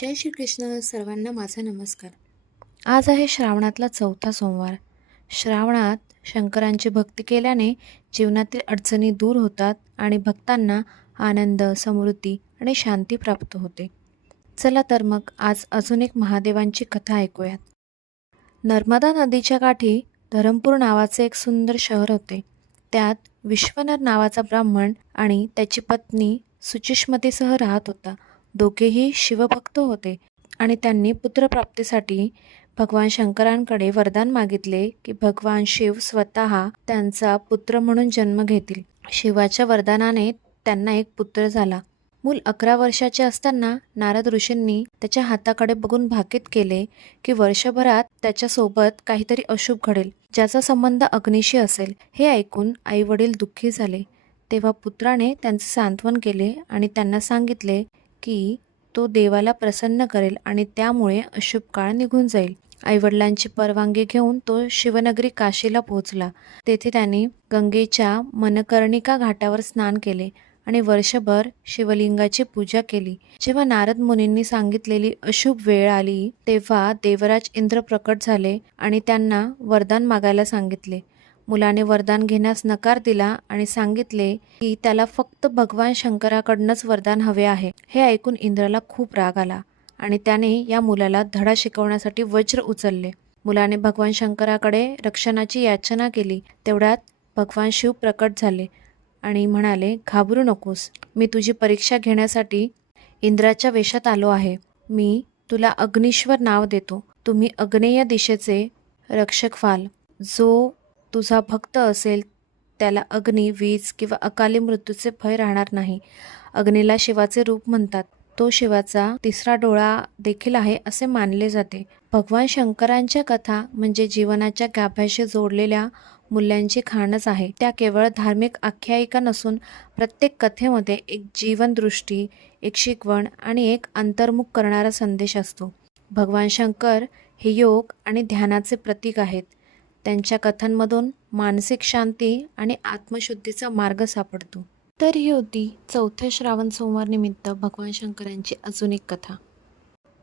जय श्रीकृष्ण सर्वांना माझा नमस्कार. आज आहे श्रावणातला चौथा सोमवार. श्रावणात शंकरांची भक्ती केल्याने जीवनातील अडचणी दूर होतात आणि भक्तांना आनंद समृद्धी आणि शांती प्राप्त होते. चला तर मग आज अजून एक महादेवांची कथा ऐकूयात. नर्मदा नदीच्या काठी धरमपूर नावाचे एक सुंदर शहर होते. त्यात विश्वनर नावाचा ब्राह्मण आणि त्याची पत्नी सुचिष्मतीसह राहत होता. दोघेही शिवभक्त होते आणि त्यांनी पुत्रप्राप्तीसाठी भगवान शंकरांकडे वरदान मागितले की भगवान शिव स्वतः त्यांचा पुत्र म्हणून जन्म घेतील. शिवाच्या वरदानाने त्यांना एक पुत्र झाला. मूल अकरा वर्षाचे असताना नारद ऋषींनी त्याच्या हाताकडे बघून भाकीत केले की वर्षभरात त्याच्यासोबत काहीतरी अशुभ घडेल ज्याचा संबंध अग्निशी असेल. हे ऐकून आई वडील दुःखी झाले. तेव्हा पुत्राने त्यांचे सांत्वन केले आणि त्यांना सांगितले की तो देवाला प्रसन्न करेल आणि त्यामुळे अशुभ काळ निघून जाईल. आईवडिलांची परवानगी घेऊन तो शिवनगरी काशीला पोहोचला. तेथे त्याने गंगेच्या मनकर्णिका घाटावर स्नान केले आणि वर्षभर शिवलिंगाची पूजा केली. जेव्हा नारद मुनींनी सांगितलेली अशुभ वेळ आली तेव्हा देवराज इंद्र प्रकट झाले आणि त्यांना वरदान मागायला सांगितले. मुलाने वरदान घेण्यास नकार दिला आणि सांगितले की त्याला फक्त भगवान शंकराकडनंच वरदान हवे आहे. हे ऐकून इंद्राला खूप राग आला आणि त्याने या मुलाला धडा शिकवण्यासाठी वज्र उचलले. मुलाने भगवान शंकराकडे रक्षणाची याचना केली. तेवढ्यात भगवान शिव प्रकट झाले आणि म्हणाले घाबरू नकोस. मी तुझी परीक्षा घेण्यासाठी इंद्राच्या वेशात आलो आहे. मी तुला अग्निश्वर नाव देतो. तुम्ही अग्नेय दिशेचे रक्षक व्हाल. जो तुझा भक्त असेल त्याला अग्नी वीज किंवा अकाली मृत्यूचे भय राहणार नाही. अग्नीला शिवाचे रूप म्हणतात. तो शिवाचा तिसरा डोळा देखील आहे असे मानले जाते. भगवान शंकरांच्या कथा म्हणजे जीवनाच्या गाभ्याशी जोडलेल्या मूल्यांची खाणच आहे. त्या केवळ धार्मिक आख्यायिका नसून प्रत्येक कथेमध्ये एक जीवनदृष्टी एक शिकवण आणि एक अंतर्मुख करणारा संदेश असतो. भगवान शंकर हे योग आणि ध्यानाचे प्रतीक आहेत. त्यांच्या कथांमधून मानसिक शांती आणि आत्मशुद्धीचा मार्ग सापडतो. तर ही होती चौथ्या श्रावण सोमवार निमित्त भगवान शंकरांची अजून एक कथा.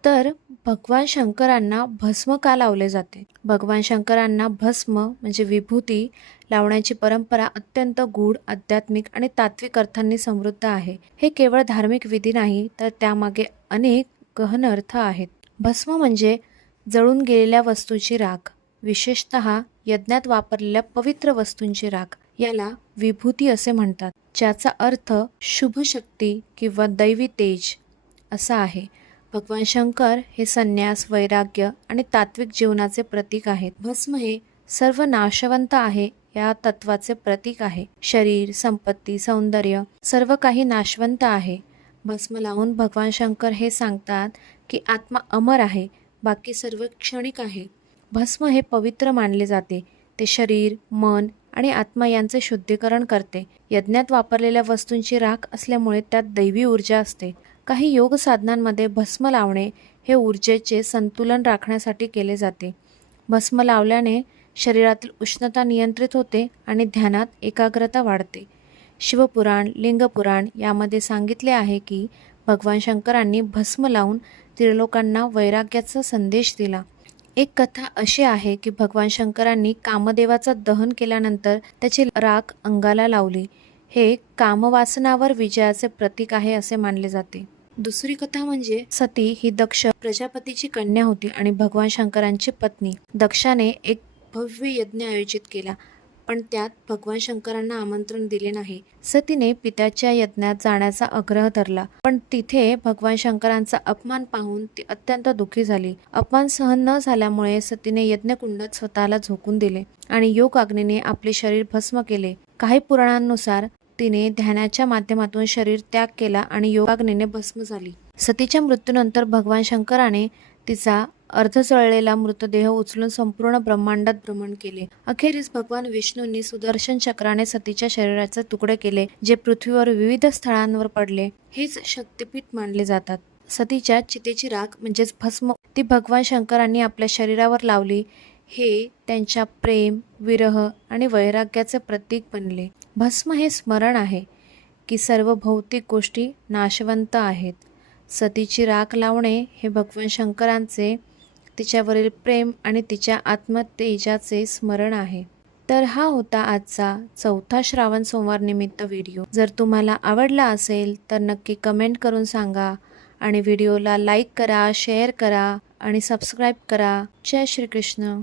तर भगवान शंकरांना भस्म का लावले जाते? भगवान शंकरांना भस्म म्हणजे विभूती लावण्याची परंपरा अत्यंत गूढ आध्यात्मिक आणि तात्विक अर्थांनी समृद्ध आहे. हे केवळ धार्मिक विधी नाही तर त्यामागे अनेक गहन अर्थ आहेत. भस्म म्हणजे जळून गेलेल्या वस्तूची राख विशेषत यज्ञात वापरलेल्या पवित्र वस्तूंची राख याला विभूती असे म्हणतात ज्याचा अर्थ शुभ शक्ती किंवा दैवी तेज असा आहे. भगवान शंकर हे संन्यास वैराग्य आणि तात्विक जीवनाचे प्रतीक आहेत. भस्म हे सर्व नाशवंत आहे या तत्वाचे प्रतीक आहे. शरीर संपत्ती सौंदर्य सर्व काही नाशवंत आहे. भस्म लावून भगवान शंकर हे सांगतात की आत्मा अमर आहे बाकी सर्व क्षणिक आहे. भस्म हे पवित्र मानले जाते. ते शरीर मन आणि आत्मा यांचे शुद्धीकरण करते. यज्ञात वापरलेल्या वस्तूंची राख असल्यामुळे त्यात दैवी ऊर्जा असते. काही योग साधनांमध्ये भस्म लावणे हे ऊर्जेचे संतुलन राखण्यासाठी केले जाते. भस्म लावल्याने शरीरातील उष्णता नियंत्रित होते आणि ध्यानात एकाग्रता वाढते. शिवपुराण लिंगपुराण यामध्ये सांगितले आहे की भगवान शंकरांनी भस्म लावून त्रिलोकांना वैराग्याचा संदेश दिला. एक कथा अशी आहे की भगवान शंकरांनी कामदेवाचा दहन केल्यानंतर त्याची राख अंगाला लावली. हे कामवासनावर विजयाचे प्रतीक आहे असे मानले जाते. दुसरी कथा म्हणजे सती ही दक्ष प्रजापतीची कन्या होती आणि भगवान शंकरांची पत्नी. दक्षाने एक भव्य यज्ञ आयोजित केला. पण त्यात भगवान शंकरांना आमंत्रण दिले नाही. सतीने पित्याच्या यज्ञात जाण्याचा आग्रह धरला. पण तिथे भगवान शंकरांचा अपमान पाहून ती अत्यंत दुःखी झाली. अपमान सहन न झाल्यामुळे सतीने यज्ञकुंडात स्वतःला झोकून दिले आणि योग अग्नीने आपले शरीर भस्म केले. काही पुराणांनुसार तिने ध्यानाच्या माध्यमातून शरीर त्याग केला आणि योगाग्नीने भस्म झाली. सतीच्या मृत्यूनंतर भगवान शंकराने तिचा अर्धसळलेला मृतदेह उचलून संपूर्ण ब्रह्मांडात भ्रमण केले. अखेरीस भगवान विष्णूंनी सुदर्शन चक्राने सतीच्या शरीराचे तुकडे केले जे पृथ्वीवर विविध स्थळांवर पडले. हेच शक्तिपीठ मानले जातात. सतीच्या चितेची राख म्हणजेच भस्म ती भगवान शंकरांनी आपल्या शरीरावर लावली. हे त्यांच्या प्रेम विरह आणि वैराग्याचे प्रतीक बनले. भस्म हे स्मरण आहे की सर्व भौतिक गोष्टी नाशवंत आहेत. सतीची राख लावणे हे भगवान शंकरांचे तिच्यावरील प्रेम आणि तिच्या आत्मतेजाचे स्मरण आहे. तर हा होता आजचा चौथा श्रावण सोमवार निमित्त व्हिडिओ. जर तुम्हाला आवडला असेल तर नक्की कमेंट करून सांगा आणि व्हिडिओला लाईक करा शेअर करा आणि सबस्क्राईब करा. जय श्रीकृष्ण.